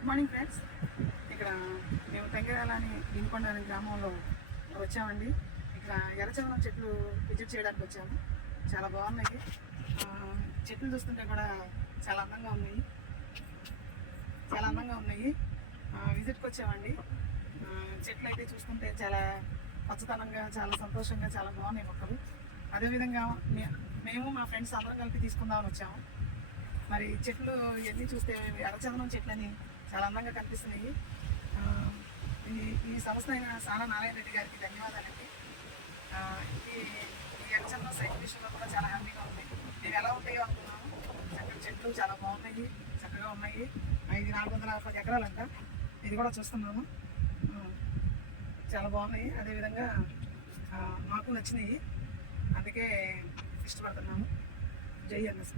Good morning friends. ఇక్కడ మేము తంగిరాల అని వినుకొండ అనే గ్రామంలో వచ్చామండి. ఇక్కడ ఎర్రచందనం చెట్లు విజిట్ చేయడానికి వచ్చాము. చాలా బాగున్నాయి. చెట్లు చూస్తుంటే కూడా చాలా అందంగా ఉన్నాయి. విజిట్కి వచ్చామండి. చెట్లు అయితే చూస్తుంటే చాలా పచ్చదనంగా, చాలా సంతోషంగా, చాలా బాగున్నాయి మొక్కలు. అదేవిధంగా మేము మా ఫ్రెండ్స్ అందరం కలిపి తీసుకుందామని వచ్చాము. మరి చెట్లు ఇవన్నీ చూస్తే ఎర్రచందనం చెట్లు అని చాలా అందంగా కనిపిస్తున్నాయి. ఈ సంస్థ అయిన సానా నారాయణ రెడ్డి గారికి ధన్యవాదాలండి. ఈ ఎర్రచందనం సైట్ విషయంలో కూడా చాలా హ్యాపీగా ఉంది. మేము ఎలా ఉంటాయో అనుకున్నాము. చక్కటి చెట్లు చాలా బాగున్నాయి, చక్కగా ఉన్నాయి. ఇది 450 ఎకరాలంట. ఇది కూడా చూస్తున్నాము, చాలా బాగున్నాయి. అదేవిధంగా మాకు నచ్చినాయి, అందుకే ఇష్టపడుతున్నాము. జై ఎన్ఎస్.